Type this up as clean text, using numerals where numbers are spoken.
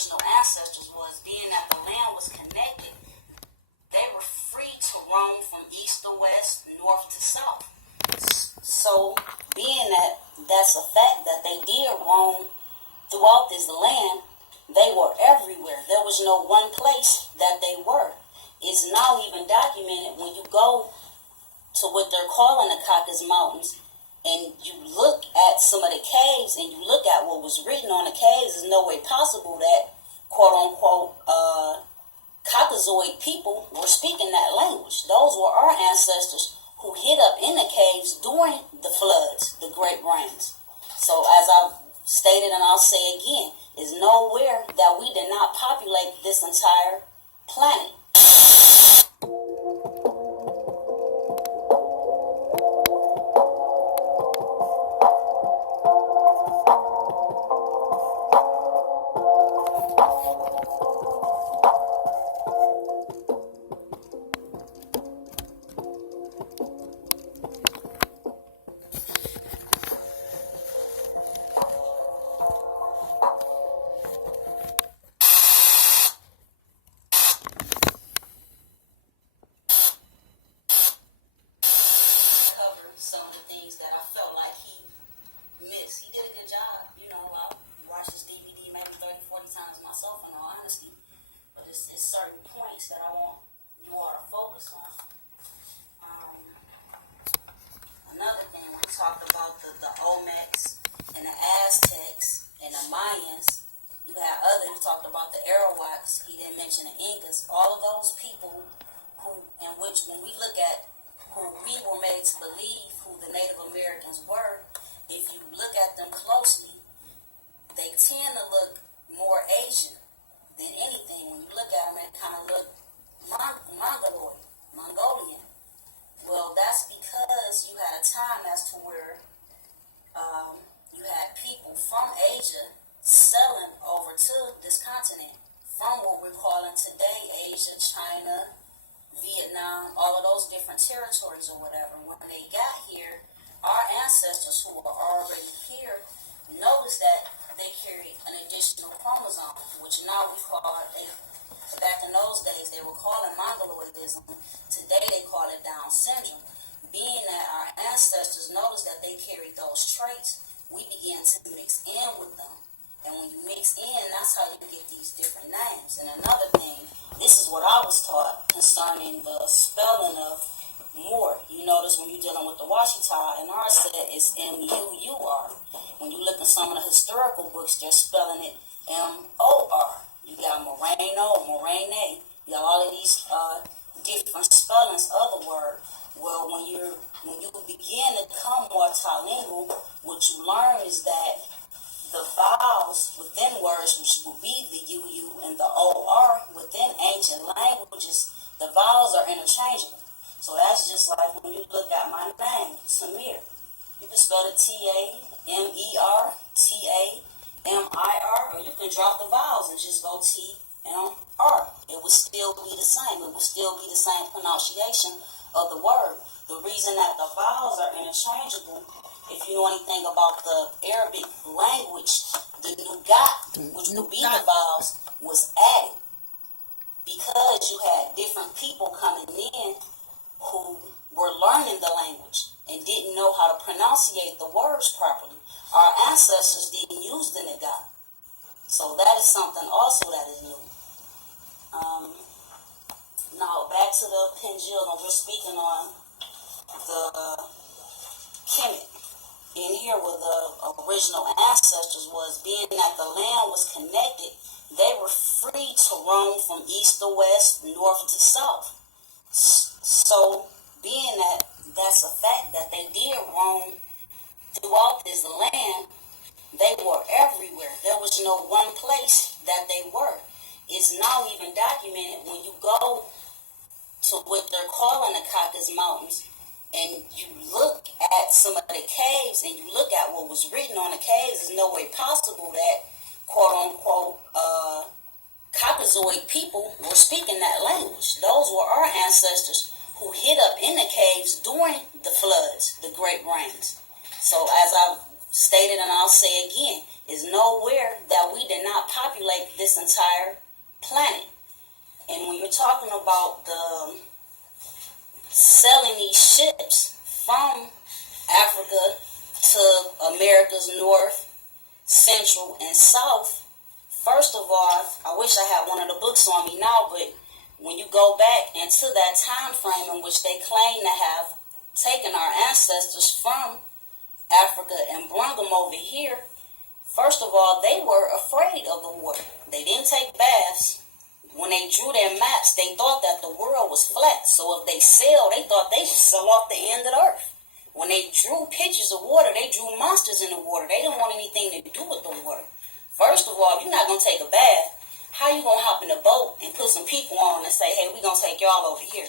original ancestors was, being that the land was connected, they were free to roam from east to west, north to south. So, being that that's a fact that they did roam throughout this land, they were everywhere. There was no one place that they were. It's now even documented when you go to what they're calling the Caucasus Mountains, and you look at some of the caves, and you look at what was written on the caves, there's no way possible that, quote-unquote, Caucasoid people were speaking that language. Those were our ancestors who hid up in the caves during the floods, the great rains. So as I've stated, and I'll say again, is nowhere that we did not populate this entire planet. Some of the things that I felt like he missed. He did a good job. You know, I watched this DVD maybe 30, 40 times myself, in all honesty. But it's certain points that I want you all to focus on. Another thing, we talked about the Olmecs and the Aztecs and the Mayans. You talked about the Arawaks. He didn't mention the Incas. All of those people in which when we look at who we were made to believe who the Native Americans were, if you look at them closely, they tend to look more Asian than anything. When you look at them, they kind of look Mongolian. Well, that's because you had a time as to where you had people from Asia selling over to this continent, from what we're calling today Asia, China, Vietnam, all of those different territories or whatever. When they got here, our ancestors who were already here noticed that they carried an additional chromosome, which now we call it, back in those days they were calling Mongoloidism. Today they call it Down syndrome. Being that our ancestors noticed that they carried those traits, we began to mix in with them. And when you mix in, that's how you get these different names. And another thing, this is what I was taught concerning the spelling of Moor. You notice when you're dealing with the Washita, and ours said it's M-U-U-R. When you look in some of the historical books, they're spelling it M-O-R. You got Moreno, Morene. You got all of these different spellings of the word. Well, when you begin to become more trilingual, what you learn is that the vowels within words, which will be the UU and the OR, within ancient languages, the vowels are interchangeable. So that's just like when you look at my name, Samir. You can spell it T-A-M-E-R, T-A-M-I-R, or you can drop the vowels and just go T-M-R. It would still be the same. It would still be the same pronunciation of the word. The reason that the vowels are interchangeable, if you know anything about the Arabic language, the nugat, which would be the vowels, was added because you had different people coming in who were learning the language and didn't know how to pronunciate the words properly. Our ancestors didn't use the nugat. So that is something also that is new. Now back to the pendulum, we're speaking on the Kemet. In here where the original ancestors was, being that the land was connected, they were free to roam from east to west, north to south. So being that that's a fact that they did roam throughout this land, they were everywhere. There was no one place that they were. It's now even documented when you go to what they're calling the Caucasus Mountains, and you look at some of the caves and you look at what was written on the caves, there's no way possible that, quote-unquote, Caucasoid people were speaking that language. Those were our ancestors who hid up in the caves during the floods, the great rains. So as I've stated, and I'll say again, is nowhere that we did not populate this entire planet. And when you're talking about the selling these ships from Africa to America's North, Central, and South, first of all, I wish I had one of the books on me now, but when you go back into that time frame in which they claim to have taken our ancestors from Africa and brought them over here, first of all, they were afraid of the water. They didn't take baths. When they drew their maps, they thought that the world was flat. So if they sailed, they thought they would sail off the end of the earth. When they drew pictures of water, they drew monsters in the water. They didn't want anything to do with the water. First of all, if you're not going to take a bath, how you going to hop in a boat and put some people on and say, hey, we're going to take y'all over here?